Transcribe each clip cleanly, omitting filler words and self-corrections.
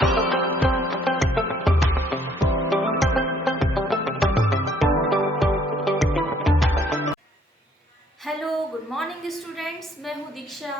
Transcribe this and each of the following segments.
Hello, good morning students. मैं हूँ दीक्षा।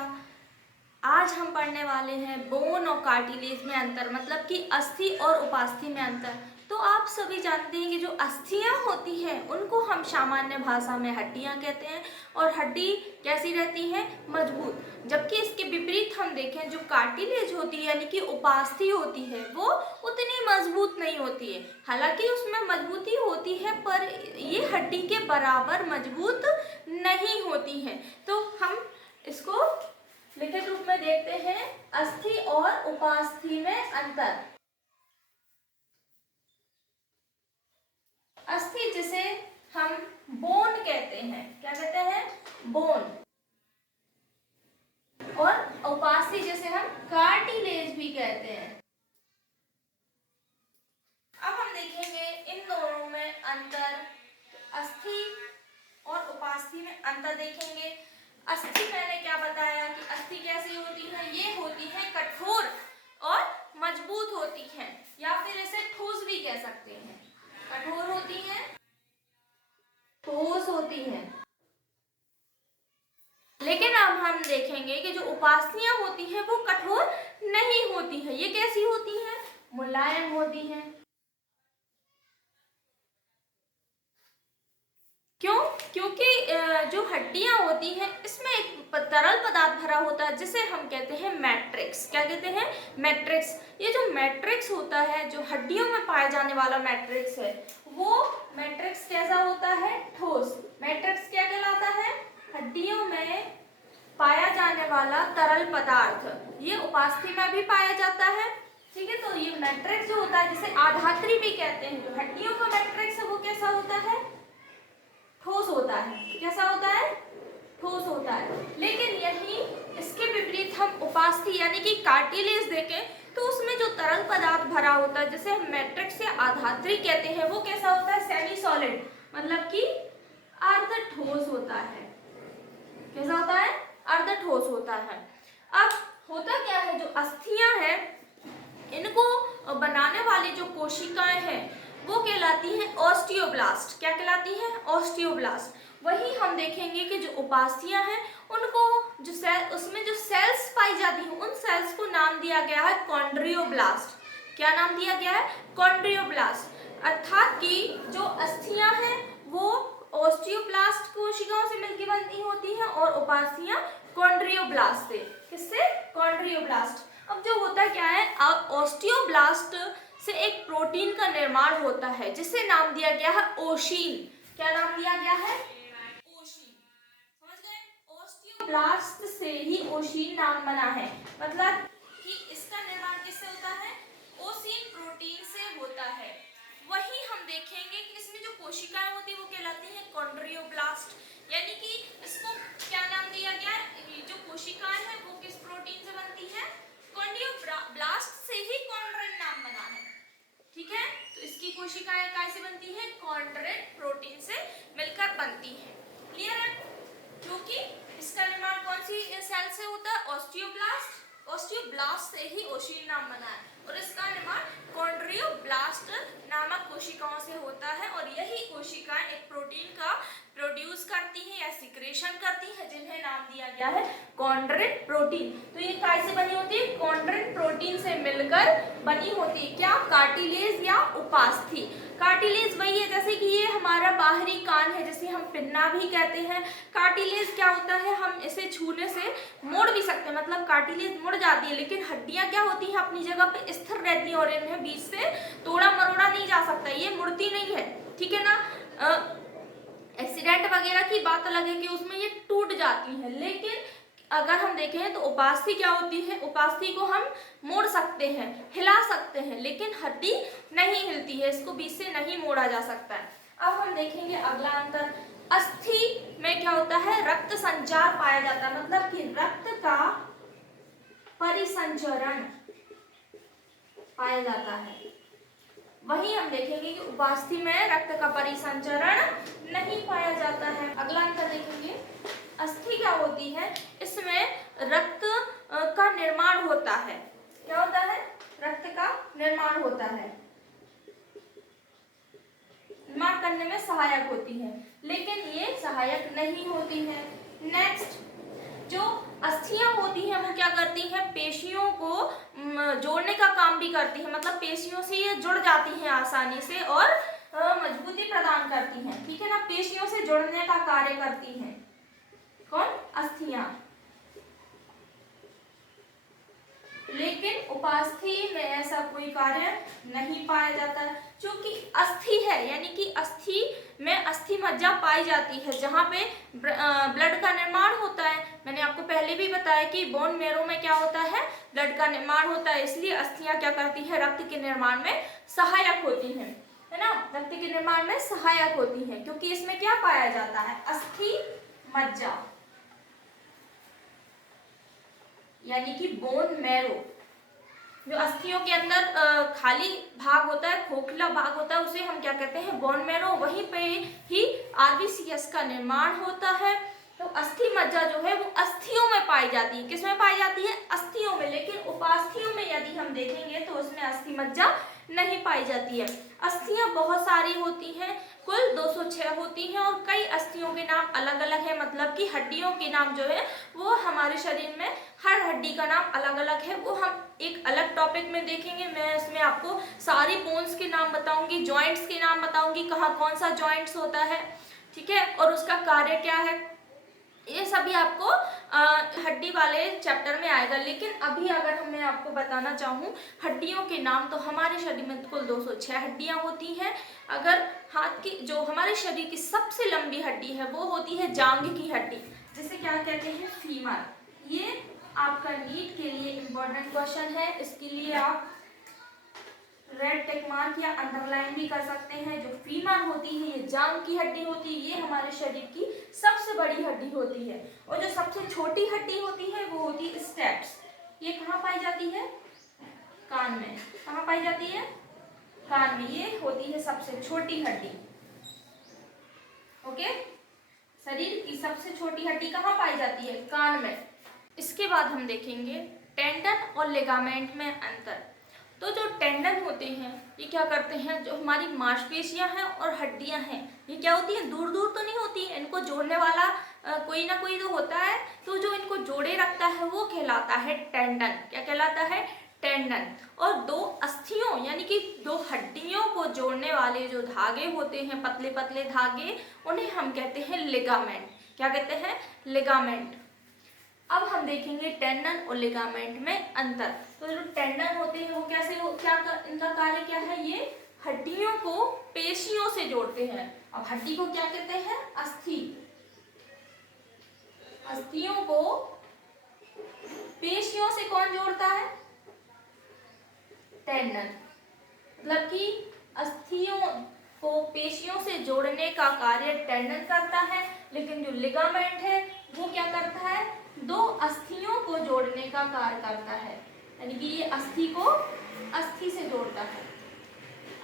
आज हम पढ़ने वाले हैं बोन और कार्टिलेज में अंतर, मतलब कि अस्थि और उपास्थि में अंतर। तो आप सभी जानते हैं कि जो अस्थियां होती हैं उनको हम सामान्य भाषा में हड्डियां कहते हैं, और हड्डी कैसी रहती है? मजबूत। जबकि इसके विपरीत हम देखें, जो कार्टिलेज होती है यानी कि उपास्थि होती है, वो उतनी मजबूत नहीं होती है। हालांकि उसमें मजबूती होती है, पर ये हड्डी के बराबर मजबूत नहीं होती है। तो हम इसको लिखित रूप में देखते हैं, अस्थि और उपास्थि में अंतर। अस्थि जिसे हम बोन कहते हैं, क्या कहते हैं? बोन। और उपास्थि जिसे हम कार्टिलेज भी कहते हैं। अब हम देखेंगे इन दोनों में अंतर, अस्थि और उपास्थि में अंतर देखेंगे। अस्थि मैंने क्या बताया कि अस्थि कैसी होती है? ये होती है कठोर और मजबूत होती है, या फिर इसे ठोस भी कह सकते हैं। कठोर होती है, ठोस होती है। लेकिन अब हम देखेंगे कि जो उपास्थियां होती हैं वो कठोर नहीं होती है। ये कैसी होती हैं? मुलायम होती हैं। क्यों? क्योंकि जो हड्डियां होती हैं इसमें एक तरल पदार्थ भरा होता है जिसे हम कहते हैं मैट्रिक्स। क्या कहते हैं? मैट्रिक्स। ये जो मैट्रिक्स होता है, जो हड्डियों में पाया जाने वाला मैट्रिक्स है, वो मैट्रिक्स कैसा होता है? ठोस। मैट्रिक्स क्या कहलाता है? हड्डियों में पाया जाने वाला तरल पदार्थ। ये उपास्थि में भी पाया जाता है। ठीक है, तो ये मैट्रिक्स जो होता है, जिसे आधात्री भी कहते हैं, जो हड्डियों का मैट्रिक्स है, वो कैसा होता है? ठोस होता है। कैसा होता है? ठोस होता है। लेकिन यही इसके विपरीत हम उपास्थि यानी कि कार्टिलेज देखें, तो उसमें जो तरल पदार्थ भरा होता है, जिसे हम मैट्रिक्स या आधात्री कहते हैं, वो कैसा होता है? सेमी सॉलिड, मतलब कि अर्ध ठोस होता है। कैसा होता है? अर्ध ठोस होता है। अब होता क्या है, जो अस्थियां हैं, इनको बनाने वाली जो कोशिकाएं हैं वो कहलाती हैं ऑस्टियोब्लास्ट। क्या कहलाती हैं? ऑस्टियोब्लास्ट। वही हम देखेंगे कि जो उपास्थियां हैं उनको जो सेल, उसमें जो सेल्स पाई जाती हैं, उन सेल्स को नाम दिया गया है कॉन्ड्रियोब्लास्ट। क्या नाम दिया गया है? कॉन्ड्रियोब्लास्ट। अर्थात कि जो अस्थियां हैं वो ऑस्टियोब्लास्ट कोशिकाओं से मिलकर बनती होती हैं, और उपास्थियां कॉन्ड्रियोब्लास्ट से। किससे? कॉन्ड्रियोब्लास्ट। अब जो होता क्या है, ऑस्टियोब्लास्ट से एक प्रोटीन का निर्माण होता है जिसे नाम दिया गया है ओशीन। क्या नाम दिया गया है? ओशीन। समझ गए? ऑस्टियोब्लास्ट से ही ओशीन नाम बना है, मतलब कि इसका निर्माण किससे होता है? ओशीन प्रोटीन से होता है। वही हम देखेंगे कि इसमें जो कोशिकाएं होती है वो कहलाती है कॉन्ड्रियोब्लास्ट, यानी कि इसको क्या नाम दिया गया है? जो कोशिकाएं हैं वो किस प्रोटीन से बनती है? कॉन्ड्रियोब्लास्ट से ही कॉन्ड्रिन नाम बना है। ठीक है, तो इसकी कोशिकाएं कैसे बनती है? कॉन्ड्रिन प्रोटीन से मिलकर बनती है। क्लियर है? क्योंकि इसका निर्माण कौन सी सेल से होता है? ऑस्टियोब्लास्ट। ऑस्टियोब्लास्ट से ही ओशीन नाम बना है, और इसका निर्माण कॉन्ड्रियोब्लास्ट नामक कोशिकाओं से होता है। और यही कोशिकाएं एक प्रोटीन का प्रोड्यूस करती हैं या सिक्रेशन करती हैं, जिन्हें नाम दिया गया है कॉन्ड्रिन प्रोटीन। तो ये कैसे बनी होती है? कॉन्ड्रिन प्रोटीन से मिलकर बनी होती है। क्या? कार्टिलेज या उपास्थि। कार्टिलेज वही है, जैसे कि ये हमारा बाहरी कान है जिसे हम पिन्ना भी कहते हैं। कार्टिलेज क्या होता है? हम इसे छूने से मोड़ भी सकते हैं, मतलब कार्टिलेज मुड़ जाती है, लेकिन हड्डियां क्या होती हैं? अपनी जगह पे स्थिर रहती हैं, और इन्हें बीच से तोड़ा मरोड़ा नहीं जा सकता, ये मुड़ती नहीं है। ठीक है ना? एक्सीडेंट वगैरह की बात अलग है कि उसमें ये टूट जाती है, लेकिन अगर हम देखें तो उपास्थि क्या होती है? उपास्थि को हम मोड़ सकते हैं, हिला सकते हैं, लेकिन हड्डी नहीं हिलती है, इसको बीच से नहीं मोड़ा जा सकता है। अब हम देखेंगे अगला अंतर। अस्थि में क्या होता है? रक्त संचार पाया जाता है, मतलब कि रक्त का परिसंचरण पाया जाता है। वही हम देखेंगे कि उपास्थि में रक्त का परिसंचरण नहीं पाया जाता है। अगला अंतर देखेंगे, अस्थि क्या होती है? इसमें रक्त का निर्माण होता है। क्या होता है? रक्त का है, निर्माण करने में सहायक होती है, लेकिन ये सहायक नहीं होती है। नेक्स्ट, जो अस्थियां होती हैं वो क्या करती हैं, पेशियों को जोड़ने का काम भी करती हैं, मतलब पेशियों से ये जुड़ जाती हैं आसानी से और मजबूती प्रदान करती हैं, ठीक है ना, पेशियों से जुड़ने का कार्य करती हैं। कौन? अस्थियां। लेकिन उपास्थि में ऐसा कोई कार्य नहीं पाया जाता है, क्योंकि अस्थि है, यानी कि अस्थि में अस्थि मज्जा पाई जाती है जहाँ पे ब्लड का निर्माण होता है। मैंने आपको पहले भी बताया कि बोन मैरो में क्या होता है, ब्लड का निर्माण होता है, इसलिए अस्थियां क्या करती है, रक्त के निर्माण में सहायक होती हैं, है ना, रक्त के निर्माण में सहायक होती हैं, क्योंकि इसमें क्या पाया जाता है, अस्थि मज्जा, यानी कि बोन मैरो। जो अस्थियों के अंदर खाली भाग होता है, खोखला भाग होता है, उसे हम क्या कहते हैं, बोन मैरो, वहीं पे ही आरबीसीएस का निर्माण होता है। तो अस्थि मज्जा जो है वो अस्थियों में पाई जाती है, किसमें पाई जाती है, अस्थियों में, लेकिन उपास्थियों में यदि हम देखेंगे तो उसमें अस्थि मज्जा नहीं पाई जाती है। अस्थियां बहुत सारी होती हैं, कुल 206 होती हैं, और कई अस्थियों के नाम अलग अलग है, मतलब कि हड्डियों के नाम जो है वो हमारे शरीर में हर हड्डी का नाम अलग अलग है, वो हम एक अलग टॉपिक में देखेंगे। मैं इसमें आपको सारी बोन्स के नाम बताऊंगी, जॉइंट्स के नाम बताऊंगी, कहाँ कौन सा जॉइंट्स होता है, ठीक है, और उसका कार्य क्या है, ये सभी आपको हड्डी वाले चैप्टर में आएगा। लेकिन अभी अगर मैं आपको बताना चाहूँ हड्डियों के नाम, तो हमारे शरीर में कुल 206 हड्डियां होती हैं। अगर हाथ की, जो हमारे शरीर की सबसे लंबी हड्डी है वो होती है जांघ की हड्डी, जिसे क्या कहते हैं, फीमर। ये आपका नीट के लिए इम्पोर्टेंट क्वेश्चन है, इसके लिए आप रेड टिक मार्क या अंडरलाइन भी कर सकते हैं। जो फीमर होती है ये जांघ की हड्डी होती है, ये हमारे शरीर की सबसे बड़ी हड्डी होती है, और जो सबसे छोटी हड्डी होती है वो होती है स्टेप्स। ये कहाँ पाई जाती है, कान में। कहाँ पाई जाती है, कान में, ये होती है सबसे छोटी हड्डी। ओके, शरीर की सबसे छोटी हड्डी कहाँ पाई जाती है, कान में। इसके बाद हम देखेंगे टेंडन और लिगामेंट में अंतर। तो जो टेंडन होते हैं ये क्या करते हैं, जो हमारी मांसपेशियां हैं और हड्डियां हैं ये क्या होती हैं, दूर दूर तो नहीं होती, इनको जोड़ने वाला कोई ना कोई तो होता है, तो जो इनको जोड़े रखता है वो कहलाता है टेंडन। क्या कहलाता है, टेंडन। और दो अस्थियों यानी कि दो हड्डियों को जोड़ने वाले जो धागे होते हैं, पतले पतले धागे, उन्हें हम कहते हैं लिगामेंट। क्या कहते हैं, लिगामेंट। अब हम देखेंगे टेंडन और लिगामेंट में अंतर। तो जो टेंडन होते हैं वो कैसे इनका कार्य क्या है, ये हड्डियों को पेशियों से जोड़ते हैं। अब हड्डी को क्या कहते हैं, अस्थि। अस्थियों को पेशियों से कौन जोड़ता है, टेंडन। मतलब कि अस्थियों को पेशियों से जोड़ने का कार्य टेंडन करता है, लेकिन जो लिगामेंट है वो क्या करता है, दो अस्थियों को जोड़ने का कार्य करता है, यानी कि ये अस्थि को अस्थि से जोड़ता है।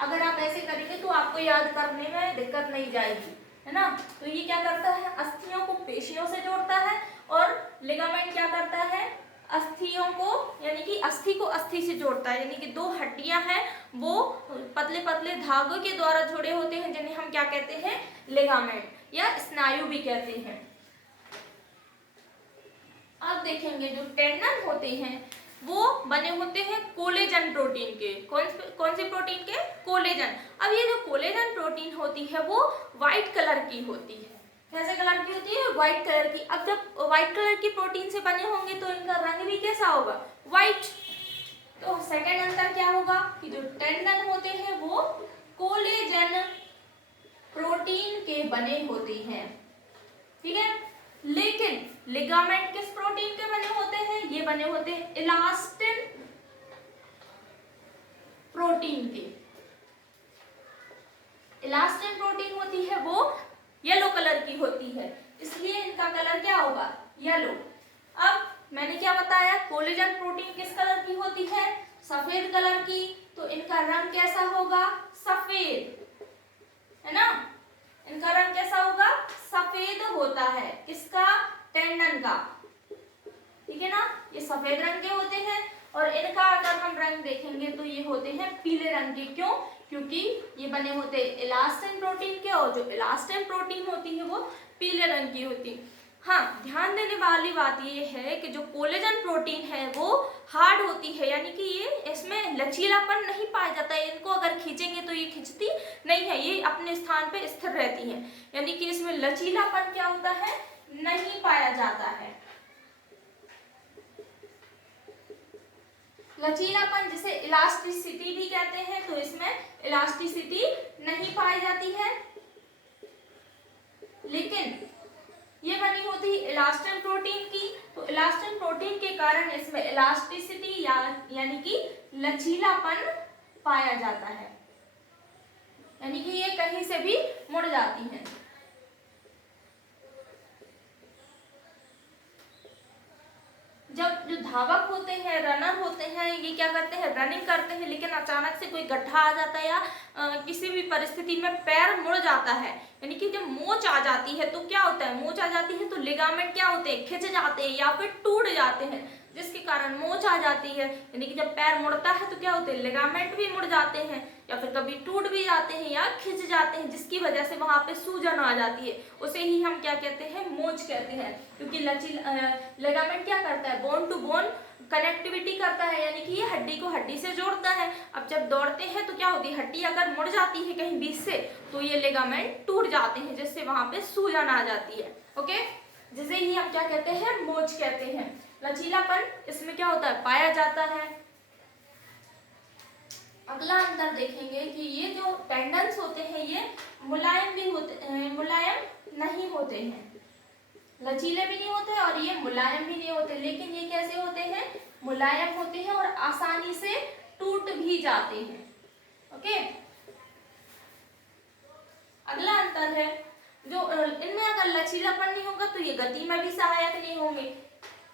अगर आप ऐसे करेंगे तो आपको याद करने में दिक्कत नहीं जाएगी, है ना। तो ये क्या करता है, अस्थियों को पेशियों से जोड़ता है, और लिगामेंट क्या करता है, अस्थियों को यानी कि अस्थि को अस्थि से जोड़ता है, यानी कि दो हड्डियां हैं वो पतले पतले धागों के द्वारा जुड़े होते हैं, जिन्हें हम क्या कहते हैं, लिगामेंट या स्नायु भी कहते हैं। अब देखेंगे जो टेंडन होते हैं वो बने होते हैं कोलेजन प्रोटीन के। कौन से प्रोटीन के, कोलेजन। अब ये जो कोलेजन प्रोटीन होती है वो व्हाइट कलर की होती है। कैसे कलर की होती है, व्हाइट कलर की। अब जब व्हाइट कलर की प्रोटीन से बने होंगे तो इनका रंग भी कैसा होगा, व्हाइट। तो सेकेंड अंतर क्या होगा कि जो टेंडन होते हैं वो कोलेजन प्रोटीन के बने होते हैं, ठीक है। लेकिन लिगामेंट किस प्रोटीन के बने होते हैं, ये बने होते हैं इलास्टिन प्रोटीन के। इलास्टिन प्रोटीन होती है वो येलो कलर की होती है, इसलिए इनका कलर क्या होगा, येलो। अब मैंने क्या बताया, कोलेजन प्रोटीन किस कलर की होती है, सफेद कलर की, तो इनका रंग कैसा होगा, सफेद, है ना। इनका रंग कैसा होगा, सफेद होता है, किसका, टेंडन का, ठीक है ना। ये सफेद रंग के होते हैं, और इनका अगर हम रंग देखेंगे तो ये होते हैं पीले रंग के। क्यों? क्योंकि ये बने होते हैं इलास्टिन प्रोटीन के, और जो इलास्टिन प्रोटीन होती है वो पीले रंग की होती। हाँ, ध्यान देने वाली बात ये है कि जो कोलेजन प्रोटीन है वो हार्ड होती है, यानी कि ये इसमें लचीलापन नहीं पाया जाता है। इनको अगर खींचेंगे तो ये खिंचती नहीं है, ये अपने स्थान पे स्थिर रहती है, यानी कि इसमें लचीलापन क्या होता है, नहीं पाया जाता है। लचीलापन जिसे इलास्टिसिटी भी कहते हैं, तो इसमें इलास्टिसिटी नहीं पाई जाती है। लेकिन ये बनी होती है इलास्टिन प्रोटीन की, तो इलास्टिन प्रोटीन के कारण इसमें इलास्टिसिटी यानी कि लचीलापन पाया जाता है, यानी कि ये कहीं से भी मुड़ जाती है। जब जो धावक होते हैं, रनर होते हैं, ये क्या करते हैं, रनिंग करते हैं, लेकिन अचानक से कोई गड्ढा आ जाता है या किसी भी परिस्थिति में पैर मुड़ जाता है, यानी कि जब मोच आ जाती है तो क्या होता है, मोच आ जाती है तो लिगामेंट क्या होते हैं, खिंच जाते हैं या फिर टूट जाते हैं, जिसके कारण मोच आ जाती है। यानी कि जब पैर मुड़ता है तो क्या होते हैं, लिगामेंट भी मुड़ जाते हैं या फिर कभी टूट भी जाते हैं या खिंच जाते हैं, जिसकी वजह से वहां पे सूजन आ जाती है। उसे ही हम क्या कहते हैं, मोच कहते हैं। क्योंकि लिगामेंट क्या करता है, बोन टू बोन कनेक्टिविटी करता है, यानी कि ये हड्डी को हड्डी से जोड़ता है। अब जब दौड़ते हैं तो क्या होती है, हड्डी अगर मुड़ जाती है कहीं बीच से तो ये लिगामेंट टूट जाते हैं, जिससे वहां पे सूजन आ जाती है। ओके, जिसे ही हम क्या कहते हैं, मोच कहते हैं। लचीलापन इसमें क्या होता है, पाया जाता है। अगला अंतर देखेंगे कि ये जो टेंडन्स होते हैं ये मुलायम भी होते हैं, मुलायम नहीं होते हैं, लचीले भी नहीं होते और ये मुलायम भी नहीं होते, लेकिन ये कैसे होते हैं, मुलायम होते हैं और आसानी से टूट भी जाते हैं। ओके, अगला अंतर है जो इनमें अगर लचीलापन नहीं होगा तो ये गति में भी सहायक नहीं होंगे।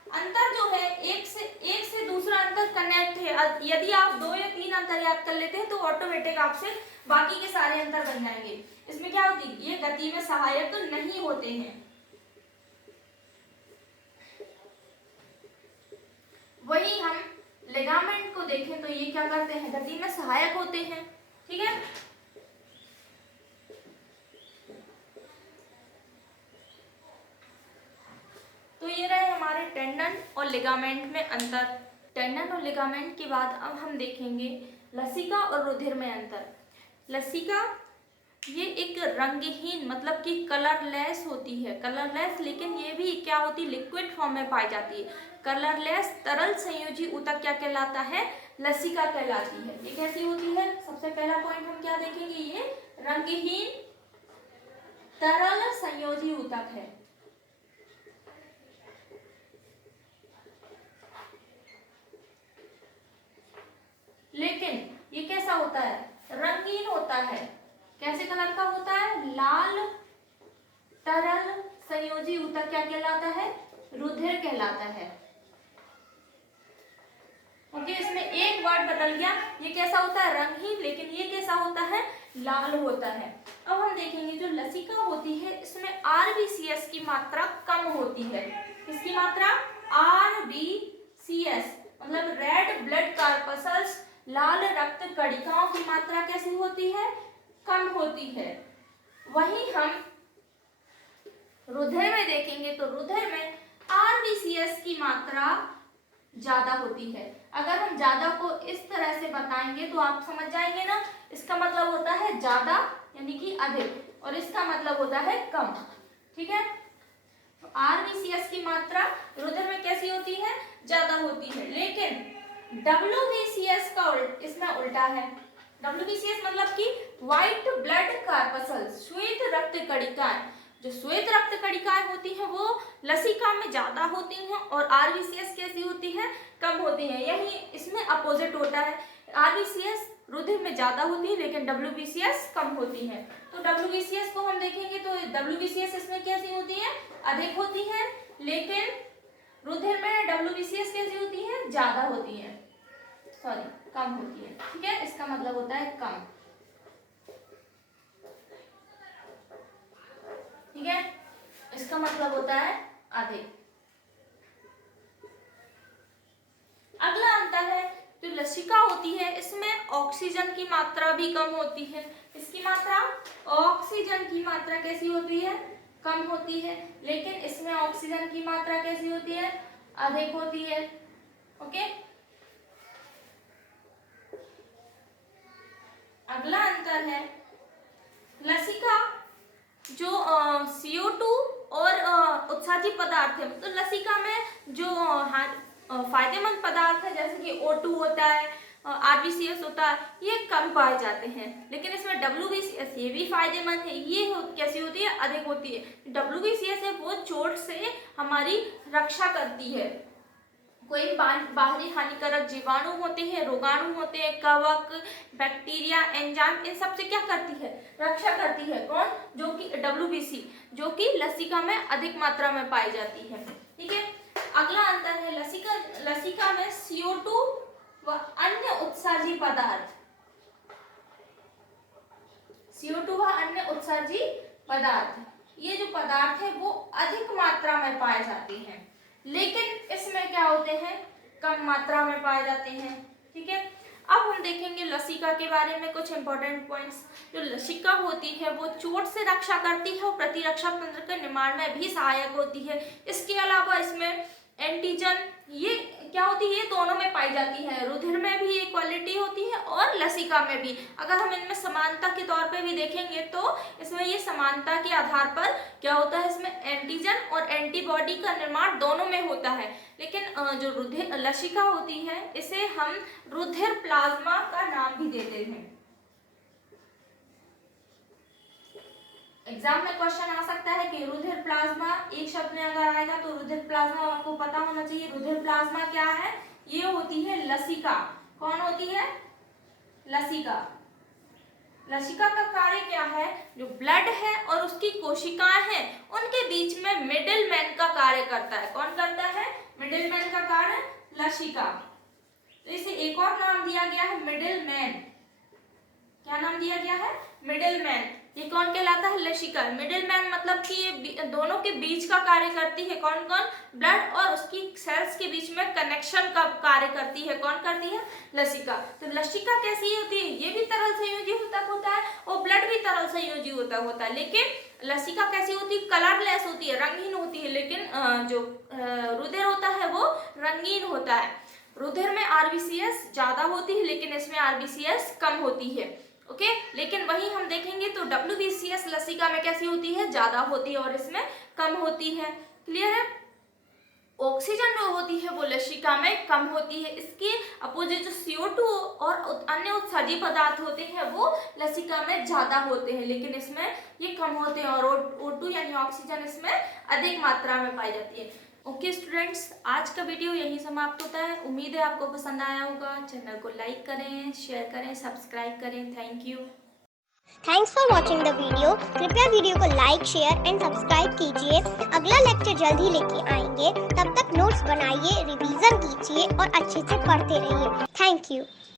अंतर जो है एक से दूसरा अंतर कनेक्ट है। यदि आप 2 या 3 अंतर याद कर लेते हैं तो ऑटोमेटिक आपसे बाकी के सारे अंतर बन जाएंगे। इसमें क्या होती है, ये गति में सहायक नहीं होते हैं। वही हम लिगामेंट को देखें तो ये क्या करते हैं, गति में सहायक होते हैं। ठीक है, तो ये रहे हमारे टेंडन और लिगामेंट में अंतर। टेंडन और लिगामेंट के बाद अब हम देखेंगे लसिका और रुधिर में अंतर। लसिका ये एक रंगहीन मतलब कि कलरलेस होती है, कलरलेस, लेकिन ये भी क्या होती है, लिक्विड फॉर्म में पाई जाती है। कलरलेस तरल संयोजी ऊतक क्या कहलाता है, लसिका कहलाती है। ये कैसी होती है, सबसे पहला पॉइंट हम क्या देखेंगे, ये रंगहीन तरल संयोजी ऊतक है। लेकिन ये कैसा होता है, रंगीन होता है। कैसे कलर का होता है, लाल तरल संयोजी ऊतक क्या कहलाता है, रुधिर कहलाता है। ओके, इसमें एक वर्ड बदल गया, ये कैसा होता है, रंगहीन, लेकिन ये कैसा होता है, लाल होता है। अब हम देखेंगे जो लसिका होती है इसमें आरबीसीएस की मात्रा कम होती है। किसकी मात्रा, आरबीसीएस मतलब रेड ब्लड कॉर्पस्कल्स, लाल रक्त कणिकाओं की मात्रा कैसी होती है, कम होती है। वहीं हम रुधिर में देखेंगे तो रुधिर में आरबीसीएस की मात्रा ज्यादा होती है। अगर हम ज्यादा को इस तरह से बताएंगे तो आप समझ जाएंगे ना, इसका मतलब होता है ज्यादा यानी कि अधिक, और इसका मतलब होता है कम। ठीक है, तो आरबीसीएस की मात्रा रुधिर में कैसी होती है, ज्यादा होती है। लेकिन डब्ल्यूबीसीएस का इसमें उल्टा है। डब्ल्यूबीसीएस मतलब कि व्हाइट ब्लड कॉर्पस्कल्स, श्वेत रक्त कणिकाएं। जो श्वेत रक्त कणिकाएं होती हैं वो लसिका में ज्यादा होती हैं और आरबीसीएस कैसी होती है, कम होती है। यही इसमें अपोजिट होता है, आरबीसीएस रुधिर में ज्यादा होती है लेकिन डब्ल्यूबीसीएस कम होती है। तो डब्ल्यूबीसीएस को हम देखेंगे तो डब्ल्यूबीसीएस इसमें कैसी होती है, अधिक होती है, लेकिन रुधिर में डब्ल्यूबीसीएस कैसी होती है, ज्यादा होती है, सॉरी कम होती है। ठीक है, इसका मतलब होता है कम। ठीक है, इसका मतलब होता है अधिक। अगला अंतर है जो लसिका होती है इसमें ऑक्सीजन की मात्रा भी कम होती है। इसकी मात्रा, ऑक्सीजन की मात्रा कैसी होती है? कम होती है। लेकिन इसमें ऑक्सीजन की मात्रा कैसी होती है? अधिक होती है। ओके, अगला अंतर है लसिका। जो CO2 और उत्सर्जित पदार्थ है, तो लसिका में जो फायदेमंद पदार्थ है जैसे कि O2 होता है, RBCS होता है, ये कम पाए जाते हैं। लेकिन इसमें WBCS ये भी फायदेमंद है। ये कैसी होती है? अधिक होती है। WBCS है वो चोट से हमारी रक्षा करती है। कोई बाहरी हानिकारक जीवाणु होते हैं, रोगाणु होते हैं, कवक, बैक्टीरिया, एंजाइम, इन सब से क्या करती है? रक्षा करती है। कौन? जो कि WBC, जो कि लसिका में अधिक मात्रा में पाई जाती है। ठीक है, अगला अंतर है लसिका में CO2 व अन्य उत्सर्जित पदार्थ, CO2 व अन्य उत्सर्जित पदार्थ, ये जो पदार्थ है वो अधिक मात्रा में पाए जाते हैं। लेकिन इसमें क्या होते हैं? कम मात्रा में पाए जाते हैं। ठीक है, अब हम देखेंगे लसिका के बारे में कुछ इंपॉर्टेंट पॉइंट्स। जो लसिका होती है वो चोट से रक्षा करती है और प्रतिरक्षा तंत्र के निर्माण में भी सहायक होती है। इसके अलावा इसमें एंटीजन, ये क्या होती है? ये दोनों में पाई जाती है। रुधिर में भी ये क्वालिटी होती है और लसिका में भी। अगर हम इनमें समानता के तौर पे भी देखेंगे तो इसमें ये समानता के आधार पर क्या होता है? इसमें एंटीजन और एंटीबॉडी का निर्माण दोनों में होता है। लेकिन जो रुधिर लसिका होती है इसे हम रुधिर प्लाज्मा का नाम भी देते हैं। एग्जाम में क्वेश्चन आ सकता है कि रुधिर प्लाज्मा, एक शब्द में अगर आएगा तो रुधिर प्लाज्मा आपको पता होना चाहिए। रुधिर प्लाज्मा क्या है? ये होती है लसिका। कौन होती है? लसिका। लसिका का कार्य क्या है? जो ब्लड है और उसकी कोशिकाएं हैं उनके बीच में मिडिल मैन का कार्य करता है। कौन करता है? मिडिल मैन का कार्य लसिका। तो इसे एक और नाम दिया गया है मिडिल मैन। क्या नाम दिया गया है? Middle man. ये कौन कहलाता है? लसिका। मिडिल मैन मतलब कि ये दोनों के बीच का कार्य करती है। कौन कौन? ब्लड और उसकी सेल्स के बीच में कनेक्शन का कार्य करती है। कौन करती है? लसिका। तो लसिका कैसी होती है? ये भी तरल संयोजी होता है और ब्लड भी तरल संयोजी होता है। लेकिन लसिका कैसी होती है? कलरलेस होती है, रंगहीन होती है। लेकिन जो रुधिर होता है वो रंगीन होता है। रुधिर में RBCS ज्यादा होती है लेकिन इसमें RBCS कम होती है। ओके, लेकिन वही हम देखेंगे तो WBCS लसिका में कैसी होती है? ज्यादा होती है और इसमें कम होती है। क्लियर है? ऑक्सीजन जो होती है वो लसिका में कम होती है। इसके अपोजिट जो CO2 और अन्य उत्सर्जित पदार्थ होते हैं वो लसिका में ज्यादा होते हैं, लेकिन इसमें ये कम होते हैं और O2 यानी ऑक्सीजन इसमें अधिक मात्रा में पाई जाती है। ओके स्टूडेंट्स, आज का वीडियो यहीं समाप्त होता है। उम्मीद है आपको पसंद आया होगा। चैनल को लाइक करें, शेयर करें, सब्सक्राइब करें। Thank you. Thanks for watching the video. कृपया वीडियो को लाइक, शेयर एंड सब्सक्राइब कीजिए। अगला लेक्चर जल्द ही लेके आएंगे। तब तक नोट्स बनाइए, रिवीजन कीजिए और अच्छे से पढ़ते रहिए। Thank you.